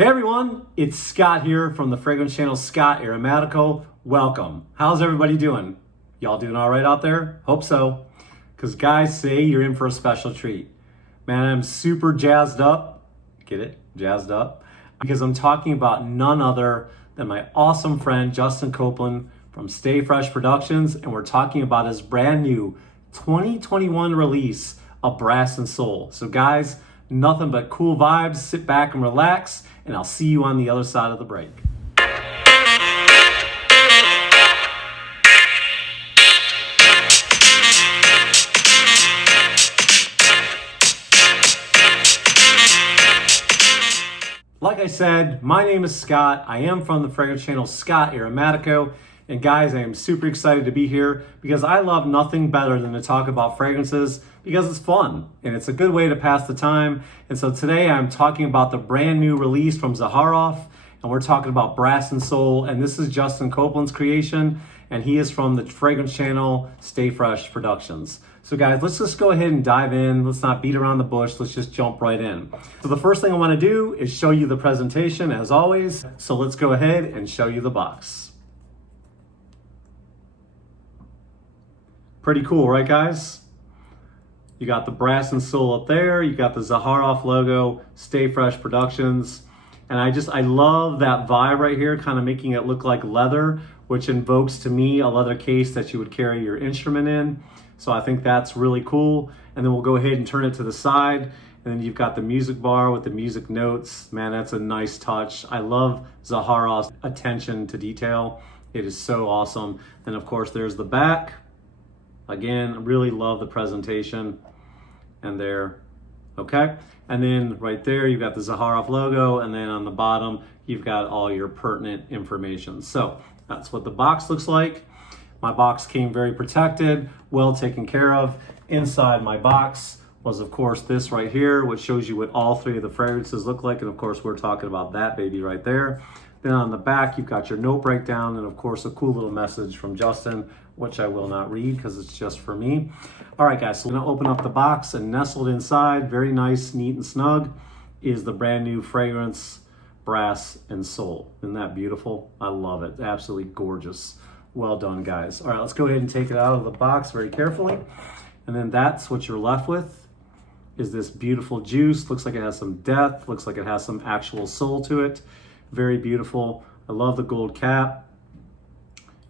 Hey everyone, it's Scott here from the fragrance channel Scott Aromatico. Welcome. How's everybody doing? Y'all doing all right out there? Hope so. Because guys, say you're in for a special treat. Man, I'm super jazzed up. Get it? Jazzed up. Because I'm talking about none other than my awesome friend Justin Copeland from Stay Fresh Productions, and we're talking about his brand new 2021 release of Brass and Soul. So guys, nothing but cool vibes. Sit back and relax, and I'll see you on the other side of the break. Like I said, my name is Scott. I am from the fragrance channel Scott Aromatico. And guys, I am super excited to be here because I love nothing better than to talk about fragrances because it's fun and it's a good way to pass the time. And so today I'm talking about the brand new release from Zaharoff, and we're talking about Brass and Soul. And this is Justin Copeland's creation, and he is from the fragrance channel Stay Fresh Productions. So guys, let's just go ahead and dive in. Let's not beat around the bush. Let's just jump right in. So the first thing I want to do is show you the presentation as always. So let's go ahead and show you the box. Pretty cool, right guys? You got the Brass and Soul up there. You got the Zaharoff logo, Stay Fresh Productions. And I love that vibe right here, kind of making it look like leather, which invokes to me a leather case that you would carry your instrument in. So I think that's really cool. And then we'll go ahead and turn it to the side. And then you've got the music bar with the music notes. Man, that's a nice touch. I love Zaharoff's attention to detail. It is so awesome. And of course, there's the back. Again, really love the presentation. And there, okay? And then right there, you've got the Zaharoff logo, and then on the bottom, you've got all your pertinent information. So that's what the box looks like. My box came very protected, well taken care of. Inside my box was, of course, this right here, which shows you what all three of the fragrances look like. And of course, we're talking about that baby right there. Then on the back, you've got your note breakdown, and of course, a cool little message from Justin, which I will not read because it's just for me. All right, guys, so I'm gonna open up the box, and nestled inside, very nice, neat, and snug, is the brand new fragrance, Brass and Soul. Isn't that beautiful? I love it. Absolutely gorgeous. Well done, guys. All right, let's go ahead and take it out of the box very carefully. And then that's what you're left with, is this beautiful juice. Looks like it has some depth. Looks like it has some actual soul to it. Very beautiful. I love the gold cap.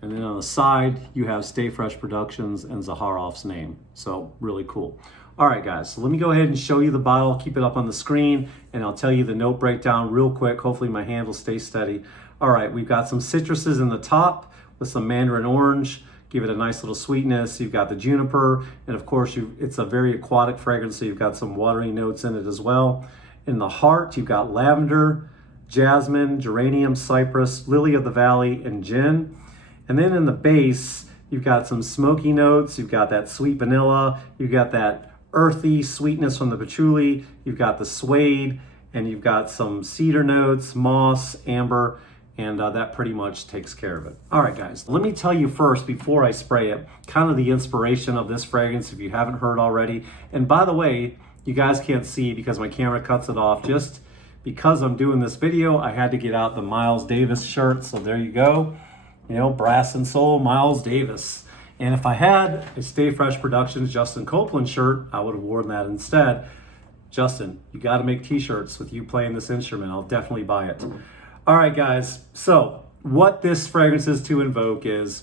And then on the side, you have Stay Fresh Productions and Zaharoff's name. So really cool. All right, guys, so let me go ahead and show you the bottle, keep it up on the screen, and I'll tell you the note breakdown real quick. Hopefully my hand will stay steady. All right, we've got some citruses in the top with some mandarin orange, give it a nice little sweetness. You've got the juniper, and of course, it's a very aquatic fragrance, so you've got some watery notes in it as well. In the heart, you've got lavender, jasmine, geranium, cypress, lily of the valley, and gin. And then in the base, you've got some smoky notes, you've got that sweet vanilla, you've got that earthy sweetness from the patchouli, you've got the suede, and you've got some cedar notes, moss, amber, and that pretty much takes care of it. All right, guys, let me tell you first, before I spray it, kind of the inspiration of this fragrance, if you haven't heard already. And by the way, you guys can't see because my camera cuts it off. Just because I'm doing this video, I had to get out the Miles Davis shirt, so there you go. You know, Brass and Soul, Miles Davis. And if I had a Stay Fresh Productions Justin Copeland shirt, I would have worn that instead. Justin, you got to make t-shirts with you playing this instrument. I'll definitely buy it. All right, guys. So what this fragrance is to invoke is,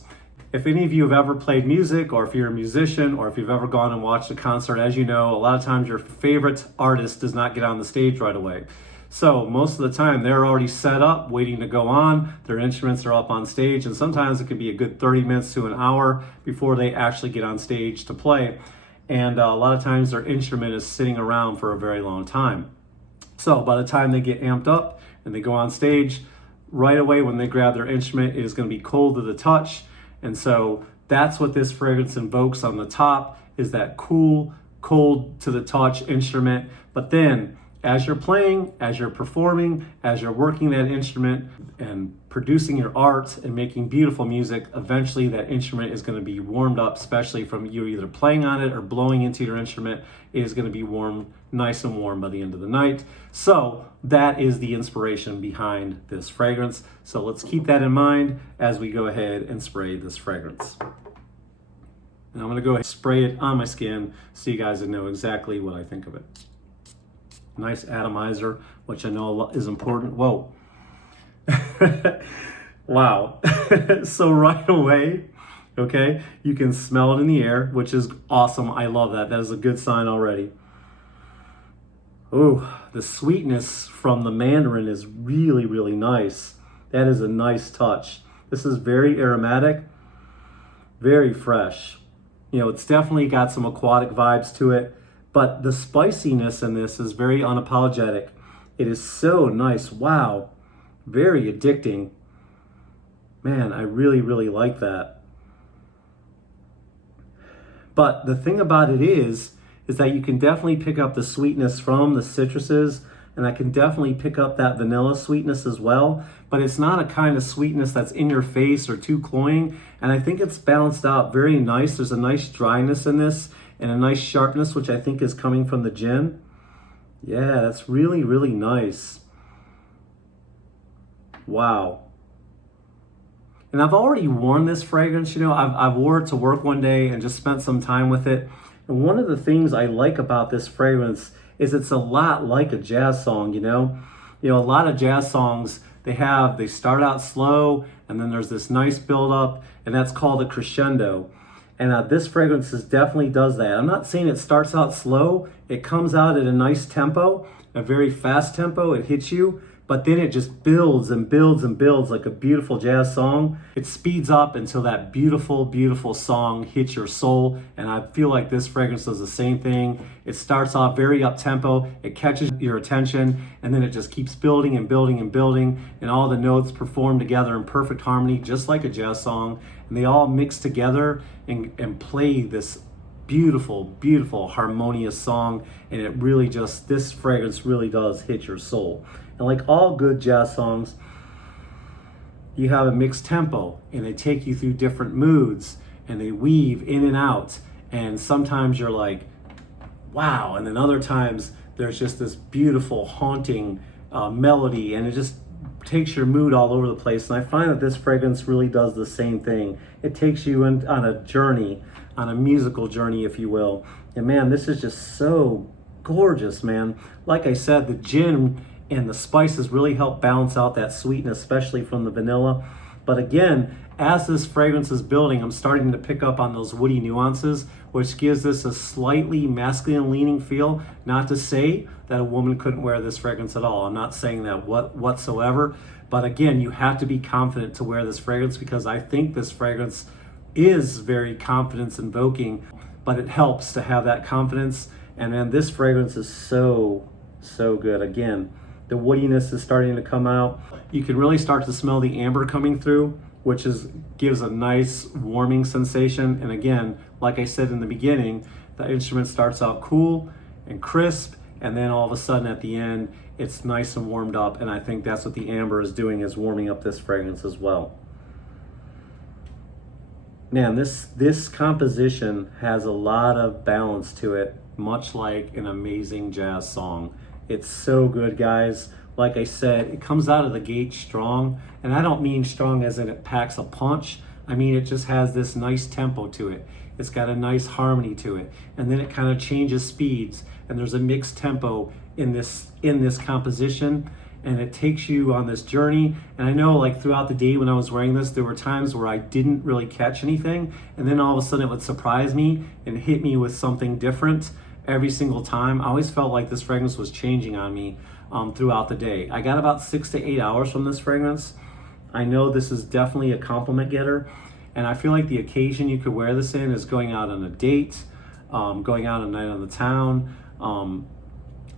if any of you have ever played music, or if you're a musician, or if you've ever gone and watched a concert, as you know, a lot of times your favorite artist does not get on the stage right away. So most of the time they're already set up, waiting to go on. Their instruments are up on stage, and sometimes it can be a good 30 minutes to an hour before they actually get on stage to play. And a lot of times their instrument is sitting around for a very long time. So by the time they get amped up and they go on stage, right away when they grab their instrument, it is going to be cold to the touch. And so that's what this fragrance invokes on the top, is that cool, cold to the touch instrument. But then as you're playing, as you're performing, as you're working that instrument and producing your art and making beautiful music, eventually that instrument is going to be warmed up, especially from you either playing on it or blowing into your instrument. It is going to be warm, nice and warm by the end of the night. So that is the inspiration behind this fragrance. So let's keep that in mind as we go ahead and spray this fragrance. And I'm going to go ahead and spray it on my skin so you guys know exactly what I think of it. Nice atomizer, which I know is important. Whoa. Wow. So right away, okay, you can smell it in the air, which is awesome. I love that. That is a good sign already. Oh, the sweetness from the mandarin is really, really nice. That is a nice touch. This is very aromatic, very fresh. You know, it's definitely got some aquatic vibes to it, but the spiciness in this is very unapologetic. It is so nice. Wow. Very addicting. Man, I really, really like that. But the thing about it is that you can definitely pick up the sweetness from the citruses, and I can definitely pick up that vanilla sweetness as well, but it's not a kind of sweetness that's in your face or too cloying, and I think it's balanced out very nice. There's a nice dryness in this and a nice sharpness, which I think is coming from the gin. Yeah, that's really, really nice. Wow. And I've already worn this fragrance, you know, I've wore it to work one day and just spent some time with it. And one of the things I like about this fragrance is it's a lot like a jazz song, you know? You know, a lot of jazz songs, they start out slow and then there's this nice build up, and that's called a crescendo. And this fragrance definitely does that. I'm not saying it starts out slow. It comes out at a nice tempo, a very fast tempo. It hits you, but then it just builds and builds and builds like a beautiful jazz song. It speeds up until that beautiful, beautiful song hits your soul. And I feel like this fragrance does the same thing. It starts off very up tempo, it catches your attention, and then it just keeps building and building and building, and all the notes perform together in perfect harmony, just like a jazz song. And they all mix together and play this beautiful, beautiful, harmonious song. And it really just, this fragrance really does hit your soul. And like all good jazz songs, you have a mixed tempo and they take you through different moods and they weave in and out. And sometimes you're like, wow. And then other times there's just this beautiful, haunting melody, and it just takes your mood all over the place. And I find that this fragrance really does the same thing. It takes you on a journey, on a musical journey, if you will. And man, this is just so gorgeous, man. Like I said, the gin and the spices really help balance out that sweetness, especially from the vanilla. But again, as this fragrance is building, I'm starting to pick up on those woody nuances, which gives this a slightly masculine leaning feel. Not to say that a woman couldn't wear this fragrance at all. I'm not saying that whatsoever. But again, you have to be confident to wear this fragrance, because I think this fragrance is very confidence invoking, but it helps to have that confidence. And then this fragrance is so, so good. Again, the woodiness is starting to come out. You can really start to smell the amber coming through, which gives a nice warming sensation. And again, like I said in the beginning, the instrument starts out cool and crisp, and then all of a sudden at the end, it's nice and warmed up. And I think that's what the amber is doing, is warming up this fragrance as well. Man, this composition has a lot of balance to it, much like an amazing jazz song. It's so good, guys. Like I said, it comes out of the gate strong, and I don't mean strong as in it packs a punch. I mean, it just has this nice tempo to it. It's got a nice harmony to it, and then it kind of changes speeds, and there's a mixed tempo in this composition, and it takes you on this journey. And I know, like, throughout the day when I was wearing this, there were times where I didn't really catch anything, and then all of a sudden it would surprise me and hit me with something different every single time. I always felt like this fragrance was changing on me throughout the day. I got about 6 to 8 hours from this fragrance. I know this is definitely a compliment getter, and I feel like the occasion you could wear this in is going out on a date, going out a night on the town.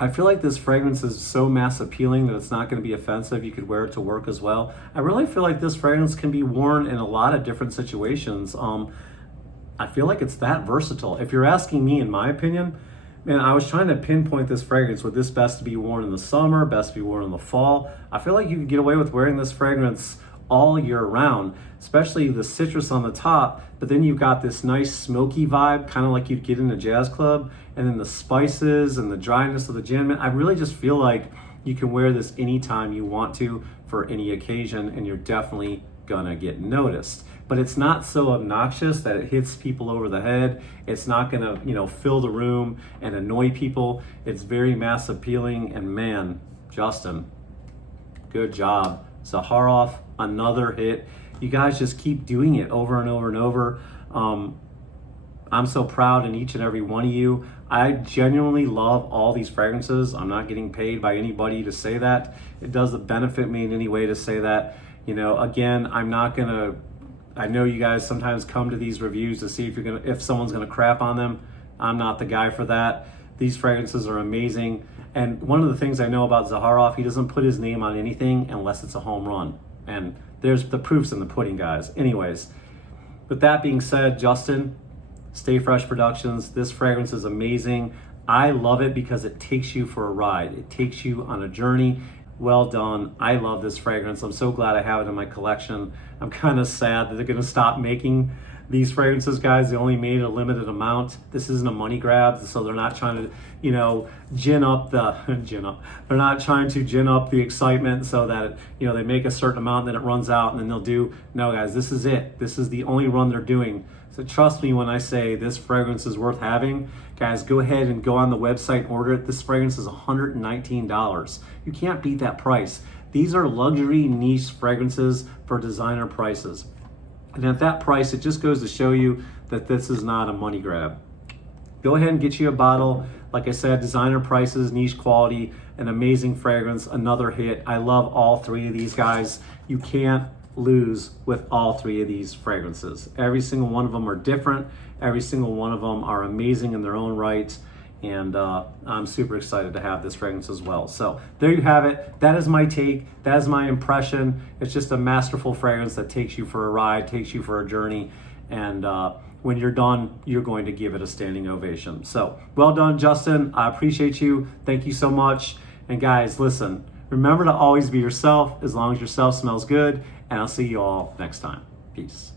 I feel like this fragrance is so mass appealing that it's not going to be offensive. You could wear it to work as well. I really feel like this fragrance can be worn in a lot of different situations. I feel like it's that versatile. If you're asking me, in my opinion, Man, I was trying to pinpoint this fragrance. Would this best to be worn in the summer, best to be worn in the fall? I feel like you could get away with wearing this fragrance all year round, especially the citrus on the top, but then you've got this nice smoky vibe, kind of like you'd get in a jazz club, and then the spices and the dryness of the gin. I really just feel like you can wear this anytime you want to for any occasion, and you're definitely gonna get noticed. But it's not so obnoxious that it hits people over the head. It's not gonna, fill the room and annoy people. It's very mass appealing, and man, Justin, good job. Zaharoff, another hit. You guys just keep doing it over and over and over. I'm so proud in each and every one of you. I genuinely love all these fragrances. I'm not getting paid by anybody to say that. It doesn't benefit me in any way to say that. Again, I'm not gonna, I know you guys sometimes come to these reviews to see if someone's gonna crap on them. I'm not the guy for that. These fragrances are amazing. And one of the things I know about Zaharoff, he doesn't put his name on anything unless it's a home run. And there's the proofs in the pudding, guys. Anyways, with that being said, Justin, Stay Fresh Productions, this fragrance is amazing. I love it because it takes you for a ride. It takes you on a journey. Well done. I love this fragrance. I'm so glad I have it in my collection. I'm kind of sad that they're gonna stop making these fragrances, guys. They only made a limited amount. This isn't a money grab, so they're not trying to, gin up the, They're not trying to gin up the excitement so that, they make a certain amount, then it runs out, and then they'll do, no guys, this is it. This is the only run they're doing. So trust me when I say this fragrance is worth having. Guys, go ahead and go on the website and order it. This fragrance is $119. You can't beat that price. These are luxury niche fragrances for designer prices. And at that price, it just goes to show you that this is not a money grab. Go ahead and get you a bottle. Like I said, designer prices, niche quality, an amazing fragrance, another hit. I love all three of these guys. You can't lose with all three of these fragrances. Every single one of them are different. Every single one of them are amazing in their own right. And I'm super excited to have this fragrance as well. So there you have it. That is my take. That is my impression. It's just a masterful fragrance that takes you for a ride, takes you for a journey. And when you're done, you're going to give it a standing ovation. So well done, Justin. I appreciate you. Thank you so much. And guys, listen, remember to always be yourself as long as yourself smells good. And I'll see you all next time. Peace.